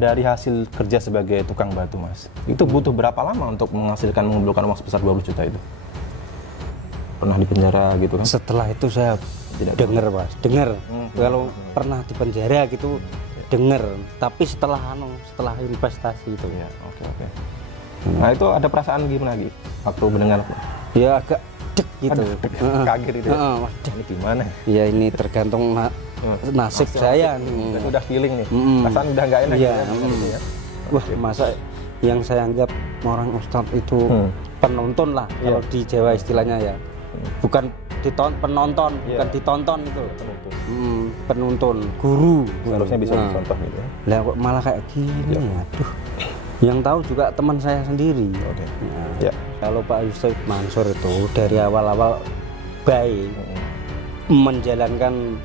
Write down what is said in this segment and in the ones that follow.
Dari hasil kerja sebagai tukang batu, Mas, itu butuh berapa lama untuk mengumpulkan uang sebesar 20 juta itu? Pernah di penjara gitu kan? Setelah itu saya dengar, Mas. Dengar. Kalau pernah di penjara gitu, dengar. Tapi setelah investasi itu. Ya, oke. Nah, itu ada perasaan gimana lagi waktu mendengar? Ya agak dek gitu. Kaget itu. Ini gimana? Ya ini tergantung nasib saya nih. Udah feeling nih. Perasaan udah nggak enak ya. Gitu ya. Wah, masa yang saya anggap orang ustadz itu penonton lah, kalau di Jawa istilahnya ya. Bukan penonton, bukan ditonton itu. Penonton, guru. Seharusnya bisa dicontoh gitu ya. Lah kok malah kayak gini, aduh. Yang tahu juga teman saya sendiri. Ya. Kalau Pak Yusuf Mansur itu dari awal-awal baik menjalankan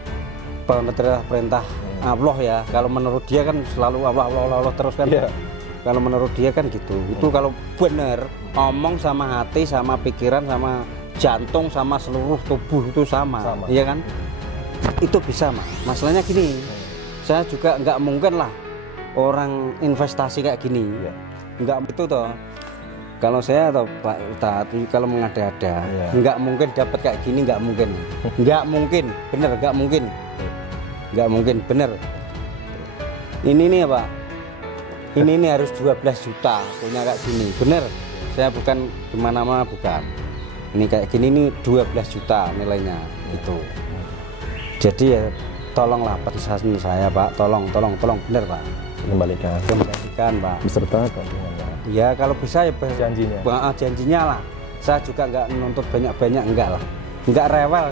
perintah Allah ya. Kalau menurut dia kan selalu Allah terus kan. Kalau menurut dia kan gitu. Itu kalau benar ngomong sama hati, sama pikiran, sama jantung, sama seluruh tubuh itu sama. Iya kan? Itu bisa, Mas. Masalahnya gini. Saya juga nggak mungkin lah orang investasi kayak gini, nggak itu toh. Kalau saya atau Pak Ustadz kalau mengada-ada, nggak mungkin dapat kayak gini, nggak mungkin, bener, nggak mungkin, bener. Ini nih Pak, ini harus 12 juta punya kayak gini, bener. Saya bukan gimana-mana, bukan. Ini kayak gini nih 12 juta nilainya itu. Jadi ya tolonglah pesan saya Pak, tolong bener Pak. Kembalikan Pak beserta gantungannya. Ya kalau bisa ya janjinya lah. Saya juga nggak menuntut banyak-banyak, enggak lah, nggak rewel.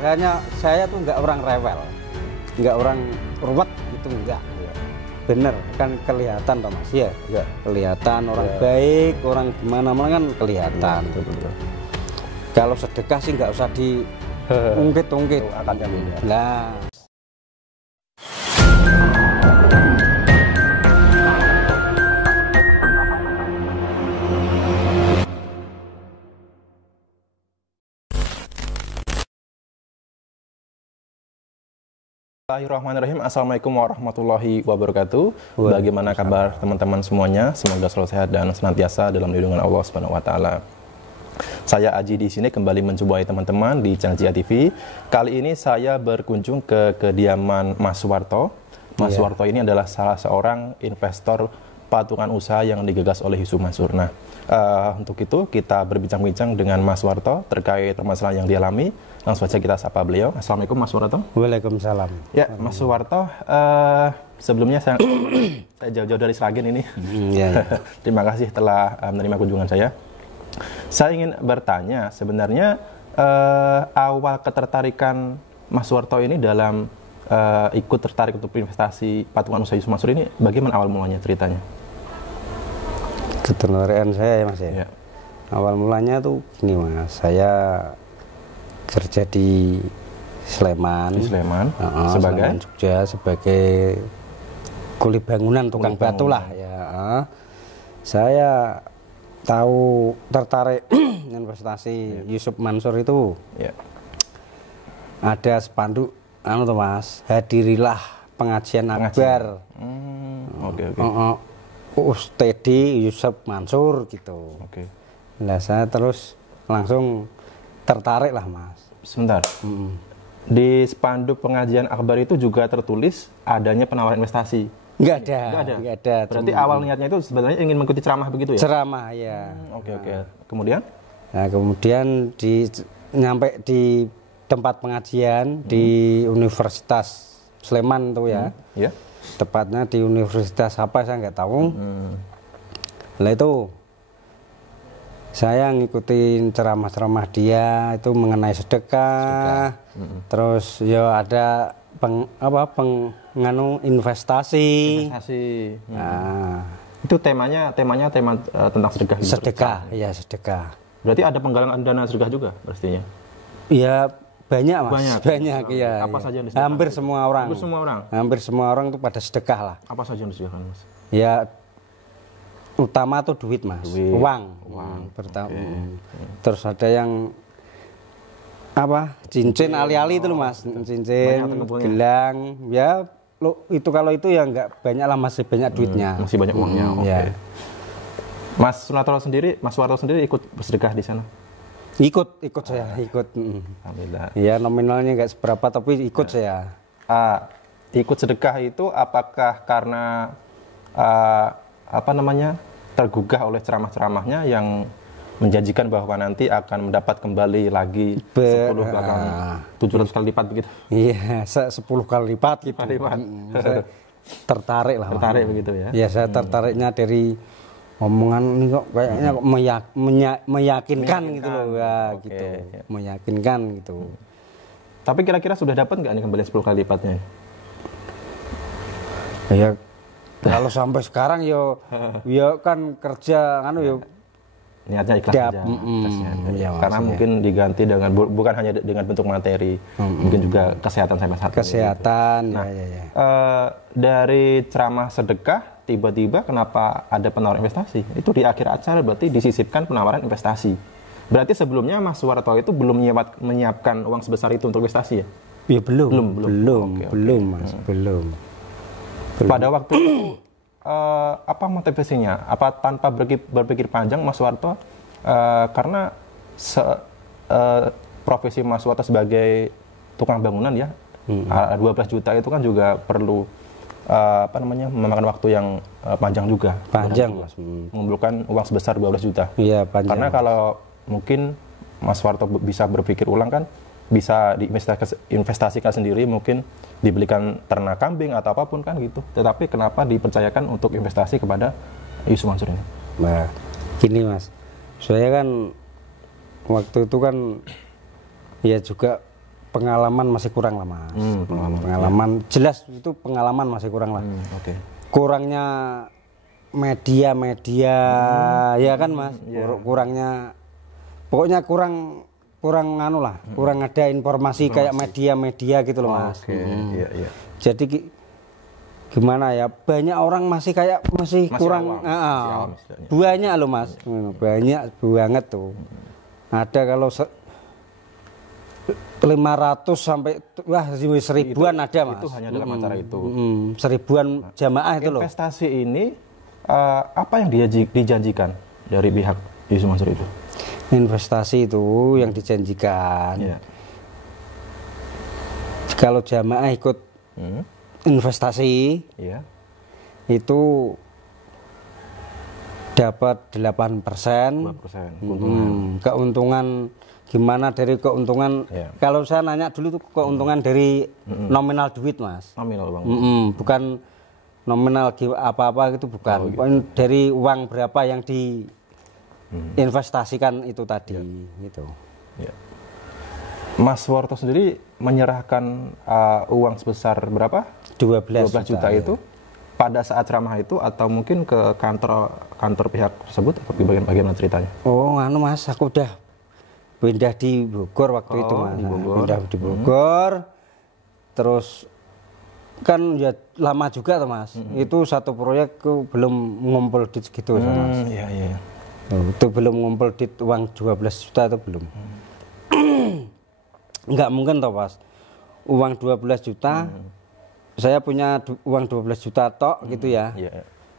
Saya tuh nggak orang rewel, nggak orang ruwet gitu, enggak. Bener kan kelihatan toh Mas ya, kelihatan orang baik, orang gimana kan kelihatan. Betul. Kalau sedekah sih nggak usah diungkit-ungkit. Akadnya beda. Nah. Bismillahirrahmanirrahim. Assalamualaikum warahmatullahi wabarakatuh. Bagaimana kabar teman-teman semuanya? Semoga selalu sehat dan senantiasa dalam lindungan Allah Subhanahu wa taala. Saya Aji di sini kembali menjumpai teman-teman di channel Cia TV. Kali ini saya berkunjung ke kediaman Mas Suwarto. Mas Suwarto ini adalah salah seorang investor patungan usaha yang digagas oleh Yusuf Mansur. Nah, untuk itu kita berbincang-bincang dengan Mas Suwarto terkait permasalahan yang dialami. Langsung saja kita sapa beliau. Assalamualaikum Mas Suwarto. Waalaikumsalam. Ya, Mas Suwarto, sebelumnya saya jauh-jauh dari Sragen ini. Terima kasih telah menerima kunjungan saya. Saya ingin bertanya, sebenarnya awal ketertarikan Mas Suwarto ini dalam ikut tertarik untuk investasi patungan usaha Yusuf Mansur ini, bagaimana awal mulanya ceritanya? Ketertarikan saya ya Mas ya. Awal mulanya tuh gini Mas, saya kerja di Sleman, sebagai Jogja, sebagai kuli bangunan, tukang batu lah ya. Saya tahu tertarik investasi Yusuf Mansur itu. Ada spanduk tuh Mas, hadirilah pengajian akbar. USTD Yusuf Mansur gitu. Nah saya terus langsung tertarik lah Mas. Sebentar. Di spanduk pengajian akbar itu juga tertulis adanya penawaran investasi. Enggak ada. Berarti awal niatnya itu sebenarnya ingin mengikuti ceramah begitu ya? Ceramah ya. Oke. Kemudian? Nah, kemudian nyampe di tempat pengajian di Universitas Sleman tuh ya. Tepatnya di universitas apa saya nggak tahu. Lah itu saya ngikutin ceramah-ceramah dia itu mengenai sedekah. Terus ya ada investasi. Nah, itu temanya tema tentang sedekah. Sedekah. Berarti ada penggalangan dana sedekah juga pastinya. Ya banyak Mas. Banyak ya. Apa saja yang disedekahkan? Hampir semua orang tuh pada sedekah lah. Apa saja yang disedekahkan Mas? Ya utama tuh duit Mas, uang pertama. Terus ada yang cincin ali-ali itu loh Mas, cincin, gelang, ya kalau itu ya nggak banyak lah, masih banyak duitnya. Masih banyak uangnya. Oke. Ya. Mas Suwarto sendiri ikut bersedekah di sana? Ikut saya. Alhamdulillah. Ya nominalnya nggak seberapa tapi ikut saya. Ikut sedekah itu apakah karena tergugah oleh ceramah-ceramahnya yang menjanjikan bahwa nanti akan mendapat kembali lagi 10 bahkan 700 kali lipat begitu? Iya, 10 kali lipat gitu. Saya tertarik lah. Tertarik begitu ya? Iya, saya tertariknya dari omongan ini kok kayaknya meyakinkan gitu loh ya, gitu. Ya. Meyakinkan gitu. Tapi kira-kira sudah dapat nggak nih kembali 10 kali lipatnya? Ya kalau sampai sekarang yo kan kerja niatnya ikhlas saja. Ya, karena mungkin diganti dengan bukan hanya dengan bentuk materi, mungkin juga kesehatan sampai saat ini. Kesehatan. Nah, dari ceramah sedekah tiba-tiba kenapa ada penawaran investasi? Itu di akhir acara berarti disisipkan penawaran investasi. Berarti sebelumnya Mas Suwarto itu belum menyiapkan uang sebesar itu untuk investasi ya? Ya belum. Mas, belum. Pada waktu itu apa motivasinya? Apa tanpa berpikir panjang Mas Suwarto karena profesi Mas Suwarto sebagai tukang bangunan ya, 12 juta itu kan juga perlu memakan waktu yang panjang juga. Panjang Mas. Mengumpulkan uang sebesar 12 juta. Iya, panjang. Karena kalau mungkin Mas Suwarto bisa berpikir ulang kan, bisa diinvestasikan sendiri, mungkin dibelikan ternak kambing atau apapun kan gitu. Tetapi kenapa dipercayakan untuk investasi kepada Yusuf Mansur ini? Nah, gini Mas, saya kan waktu itu kan ya juga pengalaman masih kurang lah Mas. Pengalaman ya. Jelas itu pengalaman masih kurang lah. Okay. Kurangnya media ya kan Mas. Yeah. Kurangnya, pokoknya kurang ada informasi kayak media gitu loh Mas. Iya. Jadi gimana ya, banyak orang masih kurang awam, banyak loh Mas, banyak banget tuh. Ada kalau 500 sampai 1000-an ada Mas. Itu hanya dalam acara itu. 1000-an jamaah itu loh. Investasi ini apa yang dijanjikan dari pihak Yusuf Mansur itu? Investasi itu yang dijanjikan. Yeah. Kalau jamaah ikut investasi, itu dapat 8%. Keuntungan gimana dari keuntungan? Yeah. Kalau saya nanya dulu tuh keuntungan dari nominal duit Mas. Nominal bang. Bukan nominal apa-apa gitu, bukan. Gitu. Dari uang berapa yang investasikan itu tadi gitu. Ya. Mas Suwarto sendiri menyerahkan uang sebesar berapa? 12 juta itu pada saat ceramah itu atau mungkin ke kantor pihak tersebut atau bagaimana ceritanya? Oh, Mas, aku udah pindah di Bogor waktu itu Mas. Pindah di Bogor. Terus kan ya lama juga tuh Mas. Itu satu proyek belum ngumpul duit segitu Mas. Iya. Itu belum ngumpul di uang 12 juta itu belum. Enggak mungkin toh Mas. Uang 12 juta saya punya uang 12 juta tok gitu ya.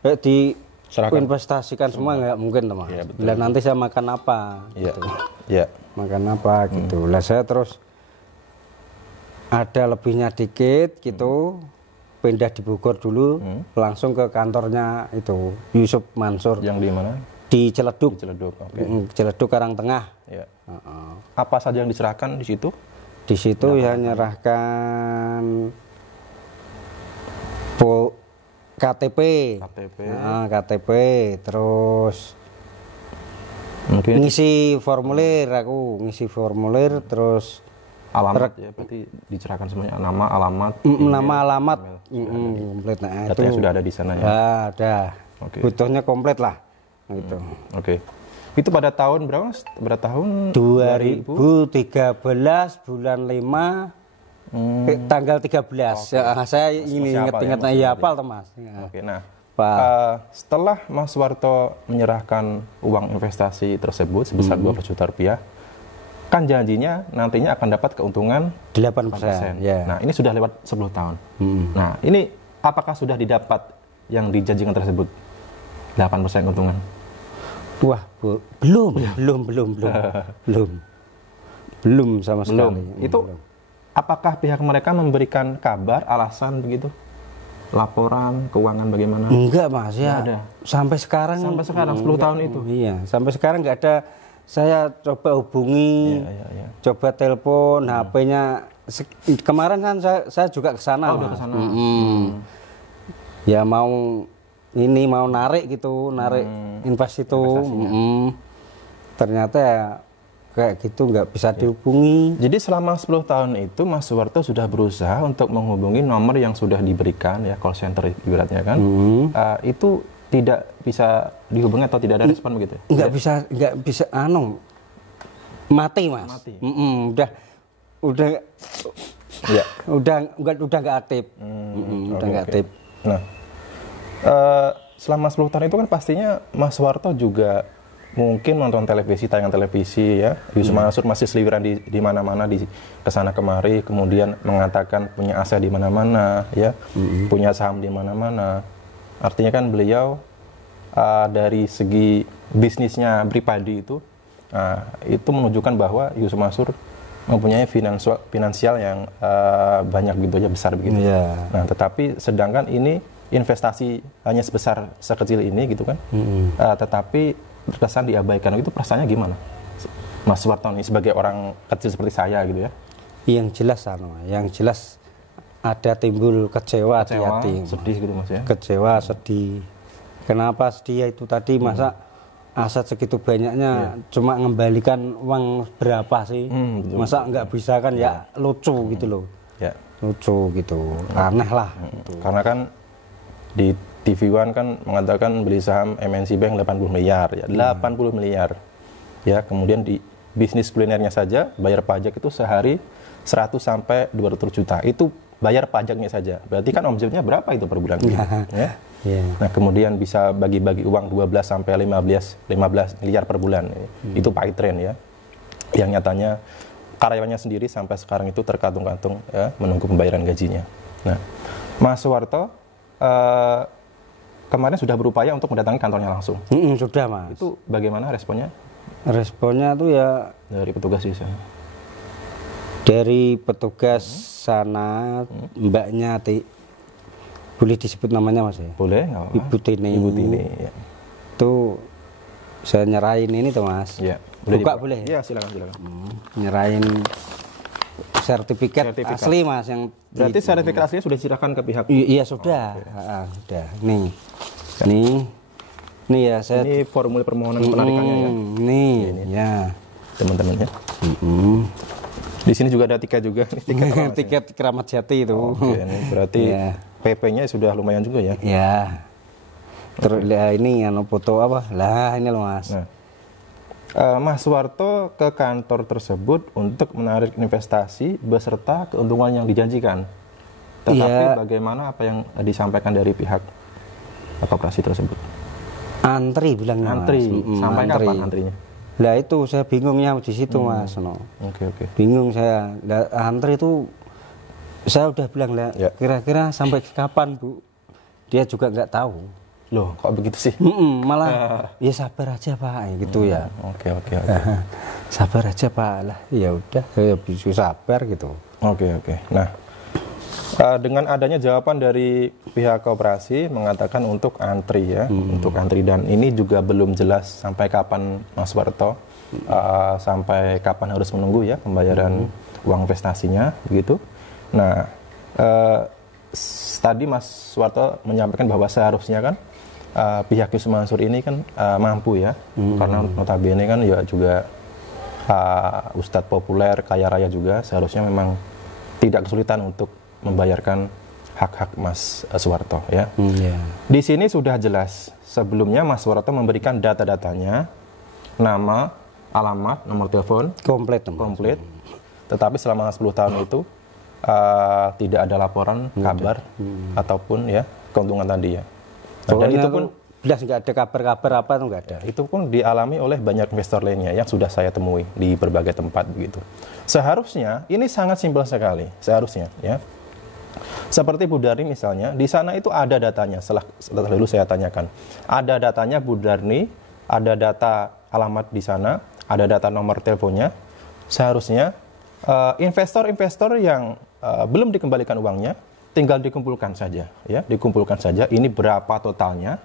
Diinvestasikan semua enggak mungkin toh Mas. Lah nanti saya makan apa gitu. Makan apa gitu. Lah saya terus ada lebihnya dikit gitu. Pindah di Bogor dulu, langsung ke kantornya itu Yusuf Mansur. Yang di mana? Di Ciledug. Ciledug Karangtengah. Ya. Apa saja yang diserahkan di situ? Di situ ya nyerahkan KTP. KTP, terus mungkin ngisi formulir, terus alamat ya, berarti dicerahkan semuanya, nama, alamat. Komplit. Nah, datanya sudah ada di sana ya? Ada. Butuhnya komplit lah. Gitu. Itu pada tahun berapa Mas? Pada tahun 2013 bulan 5 tanggal 13. Saya ini ingat hafal tuh Mas. Setelah Mas Suwarto menyerahkan uang investasi tersebut sebesar 12 juta rupiah, kan janjinya nantinya akan dapat keuntungan 8%. Ya. Nah, ini sudah lewat 10 tahun. Nah, ini apakah sudah didapat yang dijanjikan tersebut? 8% keuntungan. Wah, belum sama sekali. Itu belum. Apakah pihak mereka memberikan kabar, alasan begitu? Laporan keuangan bagaimana? Enggak, Mas, ya. Ada. Sampai sekarang 10 tahun itu. Iya, sampai sekarang nggak ada. Saya coba hubungi, coba telepon, HP-nya. Kemarin kan saya juga ke sana. Oh, udah ke sana. Ya mau narik gitu, narik invest itu. Ternyata ya kayak gitu nggak bisa dihubungi. Jadi selama 10 tahun itu Mas Suwarto sudah berusaha untuk menghubungi nomor yang sudah diberikan ya, call center ibaratnya kan. Itu tidak bisa dihubungi atau tidak ada respon begitu? Nggak bisa mati, Mas. Mati. Udah nggak aktif. Udah nggak aktif. Nah, selama 10 tahun itu kan pastinya Mas Suwarto juga mungkin nonton televisi, tayangan televisi ya. Yusuf Mansur masih seliweran di mana-mana, di kesana kemari, kemudian mengatakan punya aset di mana-mana ya, punya saham di mana-mana. Artinya kan beliau dari segi bisnisnya pribadi itu menunjukkan bahwa Yusuf Mansur mempunyai finansial yang banyak gitu ya, besar begitu. Nah, tetapi sedangkan ini investasi hanya sebesar sekecil ini gitu kan, tetapi terkesan diabaikan. Itu perasaannya gimana, Mas Suwarto ini sebagai orang kecil seperti saya gitu ya? Yang jelas ada timbul kecewa di hati. Sedih gitu Mas ya? Kecewa, sedih. Kenapa sedih? Itu tadi masa aset segitu banyaknya cuma mengembalikan uang berapa sih? Masa nggak bisa kan? Ya lucu gitu loh. Ya. Lucu gitu. Aneh lah. Gitu. Karena kan di TV One kan mengatakan beli saham MNC Bank 80 miliar ya. 80 miliar. Ya, kemudian di bisnis kulinernya saja bayar pajak itu sehari 100 sampai 200 juta. Itu bayar pajaknya saja. Berarti kan omsetnya berapa itu per bulan? Ya. Nah, kemudian bisa bagi-bagi uang 12 sampai 15 miliar per bulan. Itu Pak Itren ya. Yang nyatanya karyawannya sendiri sampai sekarang itu terkatung-katung ya, menunggu pembayaran gajinya. Nah, Mas Suwarto kemarin sudah berupaya untuk mendatangi kantornya langsung. Sudah, Mas. Itu bagaimana responnya? Responnya tuh ya dari petugas di sana. Dari petugas sana, mbaknya boleh disebut namanya, Mas ya? Boleh, nggak apa-apa. Ibu Tini. Ya. Itu saya nyerahin ini tuh, Mas. Ya. Buka boleh? Iya, silakan. Nyerahin sertifikat asli, Mas, yang berarti sertifikat aslinya sudah diserahkan ke pihak? Iya, sudah. Sudah. Nih ya, saya ini formulir permohonan penarikannya ya. Nih, ya. Teman-teman ya. Di sini juga ada tiket juga. Tiket Keramat Jati itu. Oke, ini berarti PP-nya sudah lumayan juga ya. Ya. Terus ini foto apa? Lah, ini loh, Mas. Nah, Mas Suwarto ke kantor tersebut untuk menarik investasi beserta keuntungan yang dijanjikan. Tetapi bagaimana apa yang disampaikan dari pihak koperasi tersebut? Antri bilangnya, Antri. Mas. Sampai kapan antrinya? Lah itu saya bingungnya di situ, Mas. Oke. Bingung saya. Lah, antri itu saya udah bilang lah, kira-kira sampai kapan, Bu? Dia juga nggak tahu. Loh, kok begitu sih? Malah ya sabar aja, Pak, gitu ya. Oke. Sabar aja, Pak. Lah, ya udah, saya bisa sabar gitu. Oke. Nah, dengan adanya jawaban dari pihak koperasi mengatakan untuk antri ya, untuk antri, dan ini juga belum jelas sampai kapan Mas Suwarto, sampai kapan harus menunggu ya pembayaran uang investasinya begitu. Nah, tadi Mas Suwarto menyampaikan bahwa seharusnya kan pihak Yusuf Mansur ini kan mampu ya, karena notabene kan ya juga ustadz populer, kaya raya juga, seharusnya memang tidak kesulitan untuk membayarkan hak-hak Mas Suwarto ya. Di sini sudah jelas sebelumnya Mas Suwarto memberikan data-datanya, nama, alamat, nomor telepon komplit. Tetapi selama 10 tahun itu tidak ada laporan, kabar ataupun ya keuntungan tadi ya. Dan itu pun belas nggak ada kabar-kabar apa tuh nggak ada. Itu pun dialami oleh banyak investor lainnya yang sudah saya temui di berbagai tempat begitu. Seharusnya ini sangat simpel sekali, seharusnya ya. Seperti Bu Darni misalnya, di sana itu ada datanya. Setelah dulu saya tanyakan, ada datanya Bu Darni, ada data alamat di sana, ada data nomor teleponnya. Seharusnya investor-investor yang belum dikembalikan uangnya, tinggal dikumpulkan saja, ya, dikumpulkan saja. Ini berapa totalnya?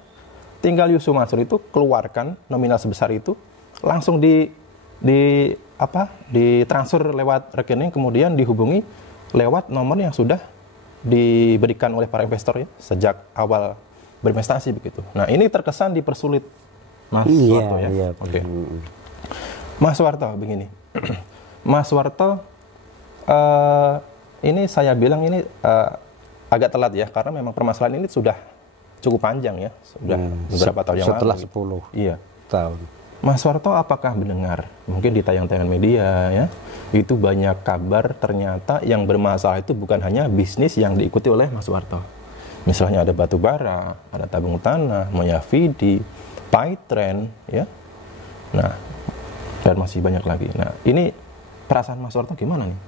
Tinggal Yusuf Mansur itu keluarkan nominal sebesar itu, langsung ditransfer lewat rekening, kemudian dihubungi lewat nomor yang sudah diberikan oleh para investor ya sejak awal berinvestasi begitu. Nah ini terkesan dipersulit, Mas Warto ya. Iya, Oke. Mas Warto begini, Mas Warto ini saya bilang ini agak telat ya, karena memang permasalahan ini sudah cukup panjang ya, sudah beberapa tahun yang lalu. Setelah 10 iya. tahun. Mas Warto apakah mendengar, mungkin di tayang-tayangan media ya, itu banyak kabar ternyata yang bermasalah itu bukan hanya bisnis yang diikuti oleh Mas Warto. Misalnya ada batu bara, ada tabung tanah, Moyavidi, Paytrend ya. Nah, dan masih banyak lagi. Nah, ini perasaan Mas Warto gimana nih?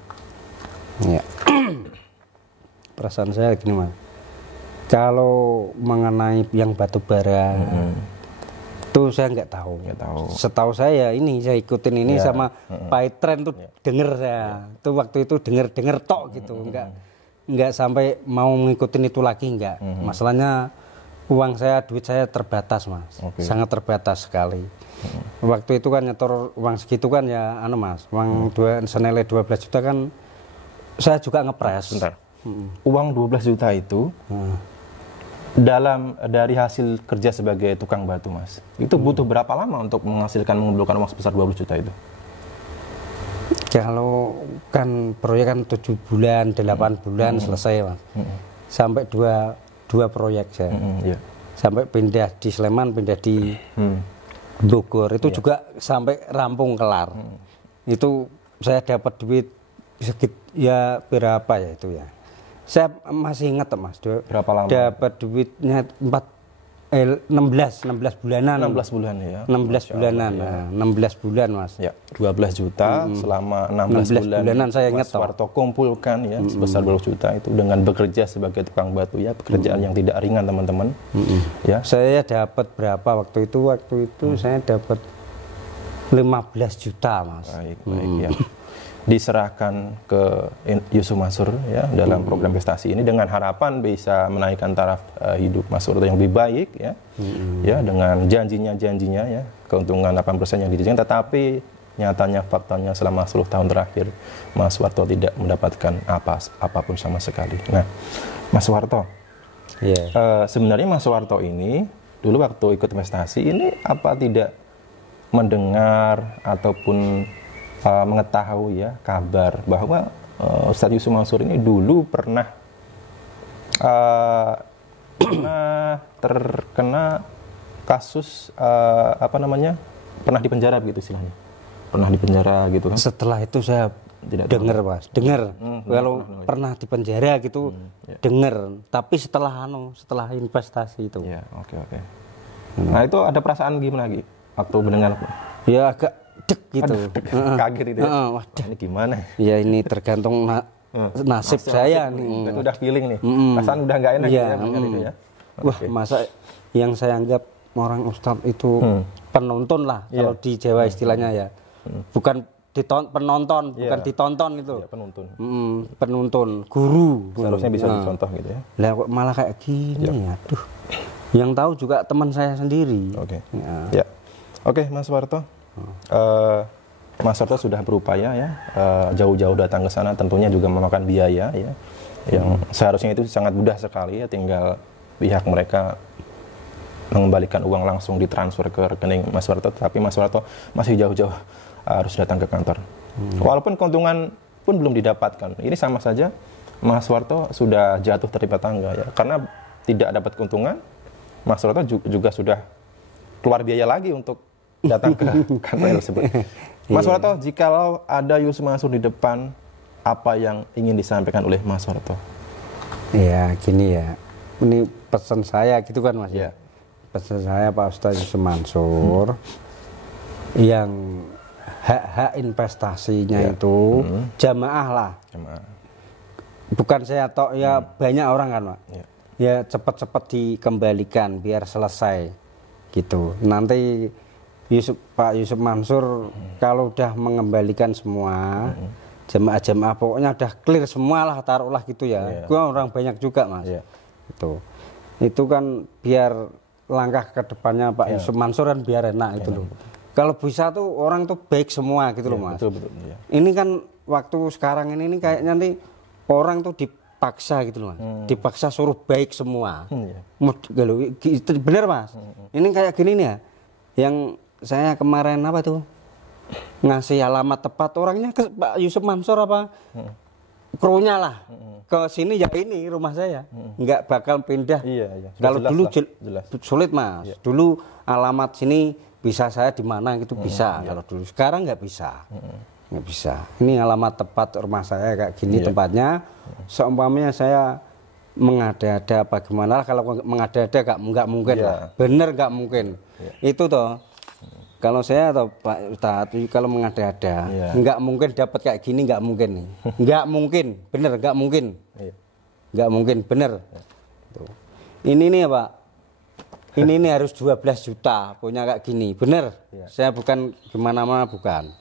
Ya. Perasaan saya gini Mas, kalau mengenai yang batu bara itu saya nggak tahu. Setahu saya ini saya ikutin ini sama Paytrend tuh denger saya. Itu waktu itu denger tok gitu, nggak sampai mau ngikutin itu lagi nggak. Masalahnya duit saya terbatas Mas, sangat terbatas sekali. Waktu itu kan nyetor uang segitu kan ya Mas, uang senilai 12 juta kan saya juga ngepres. Bentar. Uang 12 juta itu dari hasil kerja sebagai tukang batu Mas, itu butuh berapa lama untuk mengumpulkan uang sebesar 12 juta itu? Kalau kan proyek kan 7 bulan, 8 bulan selesai Mas. Sampai dua proyek saya. Sampai pindah di Sleman, pindah di Bogor, itu juga sampai rampung kelar. Itu saya dapat duit ya berapa ya itu ya. Saya masih ingat Mas, berapa lama? Dapat duitnya 16 bulanan. 16 bulan ya. 16 bulanan. Ya. 16 bulan Mas. Ya, 12 juta selama 16 bulanan saya ingat Mas Warto kumpulkan ya sebesar 12 juta itu dengan bekerja sebagai tukang batu ya, pekerjaan yang tidak ringan teman-teman. Ya. Saya dapat berapa waktu itu? Waktu itu saya dapat 15 juta Mas. Baik ya. Diserahkan ke Yusuf Mansur ya dalam program investasi ini dengan harapan bisa menaikkan taraf hidup Mas Warto yang lebih baik ya. Ya dengan janjinya ya keuntungan 8% yang dijanjikan, tetapi nyatanya faktanya selama 10 tahun terakhir Mas Warto tidak mendapatkan apapun sama sekali. Nah, Mas Warto. Sebenarnya Mas Warto ini dulu waktu ikut investasi ini apa tidak mendengar ataupun mengetahui ya kabar bahwa Ustadz Yusuf Mansur ini dulu pernah terkena kasus pernah dipenjara begitu istilahnya, pernah dipenjara gitu kan? Setelah itu saya tidak dengar Mas, kalau pernah dipenjara gitu dengar, tapi setelah investasi itu. Ya, oke. Nah itu ada perasaan gimana lagi waktu mendengar? Ya agak dek gitu. Kaget itu ya. Waduh. Ini gimana? Ya ini tergantung nasib saya nih. Itu udah feeling nih. Perasaan udah nggak enak ya. Itu ya. Wah, masa yang saya anggap orang ustadz itu penonton lah kalau di Jawa istilahnya ya. Bukan penonton, bukan ditonton itu. Ya, penuntun. Penuntun, guru. Seharusnya bisa dicontoh gitu ya. Lah kok malah kayak gini. Aduh. Yang tahu juga teman saya sendiri. Ya. Oke, Mas Warto. Mas Warto sudah berupaya ya jauh-jauh datang ke sana, tentunya juga memakan biaya ya yang seharusnya itu sangat mudah sekali ya, tinggal pihak mereka mengembalikan uang langsung ditransfer ke rekening Mas Warto, tapi Mas Warto masih jauh-jauh harus datang ke kantor. Walaupun keuntungan pun belum didapatkan, ini sama saja Mas Warto sudah jatuh tertimpa tangga ya, karena tidak dapat keuntungan. Mas Warto juga sudah keluar biaya lagi untuk datang ke kantor tersebut. Mas Warto, jikalau ada Yusuf Mansur di depan, apa yang ingin disampaikan oleh Mas Warto? Ya gini ya, ini pesan saya gitu kan Mas ya. pesan saya Pak Ustadz Yusuf Mansur, yang hak-hak investasinya itu jamaah lah. Bukan saya tok, ya banyak orang kan Pak. Ya cepat-cepat dikembalikan biar selesai gitu. Nanti Pak Yusuf Mansur kalau udah mengembalikan semua jamaah-jamaah pokoknya udah clear semua lah, taruhlah gitu ya. Gua orang banyak juga Mas. Itu kan biar langkah ke depannya Pak Yusuf Mansur kan biar enak itu loh. Kalau bisa tuh orang tuh baik semua gitu loh Mas. Betul. Ini kan waktu sekarang ini kayaknya nanti orang tuh dipaksa gitu loh Mas. Dipaksa suruh baik semua. Bener Mas. Ini kayak gini nih ya. Yang saya kemarin apa tuh ngasih alamat tepat orangnya ke Pak Yusuf Mansur apa krunya lah ke sini ya ini rumah saya nggak bakal pindah. Kalau dulu jelas. Sulit Mas. Dulu alamat sini bisa saya di mana gitu bisa. Kalau dulu sekarang nggak bisa. Nggak bisa. Ini alamat tepat rumah saya kayak gini tempatnya. Seumpamanya saya mengada-ada apa gimana lah, kalau mengada-ada nggak mungkin lah. Bener nggak mungkin. Itu toh. Kalau saya atau Pak Ustadz kalau mengada-ada nggak mungkin dapat kayak gini, nggak mungkin nih. Nggak mungkin, bener nggak mungkin. Nggak mungkin, bener. Tuh. Ini nih Pak. Ini nih harus 12 juta punya kayak gini, bener. Saya bukan gimana-mana bukan.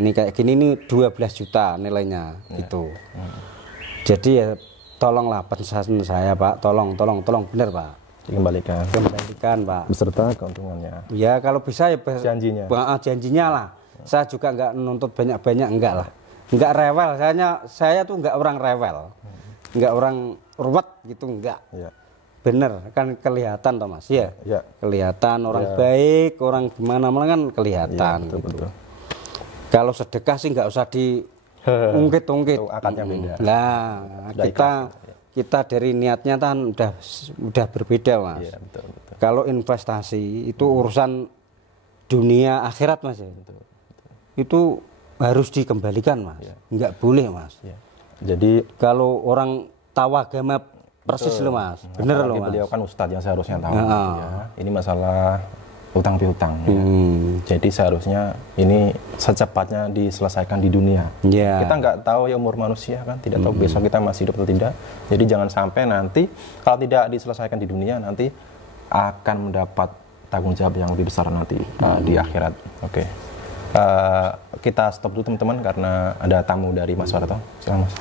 Ini kayak gini nih 12 juta nilainya gitu. Jadi ya tolonglah pesan saya Pak, tolong bener Pak. Dikembalikan Pak beserta keuntungannya. Ya kalau bisa ya janjinya lah. Saya juga nggak nuntut banyak-banyak, enggak lah. Enggak rewel, saya tuh enggak orang rewel. Enggak orang ruwet gitu, enggak. Bener kan kelihatan toh Mas ya. Kelihatan orang baik, orang gimana kan kelihatan betul. Kalau sedekah sih nggak usah diungkit-ungkit. Akadnya beda. Nah, kita dari niatnya kan udah berbeda Mas. Betul. Kalau investasi itu urusan dunia akhirat Mas ya. Itu harus dikembalikan Mas. Nggak boleh Mas. Jadi kalau orang tahu agama persis loh Mas. Bener loh Mas. Beliau kan ustadz yang seharusnya tahu. Ini masalah utang piutang. Jadi seharusnya ini secepatnya diselesaikan di dunia. Kita nggak tahu ya umur manusia kan, tidak tahu besok kita masih hidup atau tidak. Jadi jangan sampai nanti kalau tidak diselesaikan di dunia nanti akan mendapat tanggung jawab yang lebih besar nanti di akhirat. Kita stop dulu teman-teman karena ada tamu dari Mas Warto. Silakan Mas.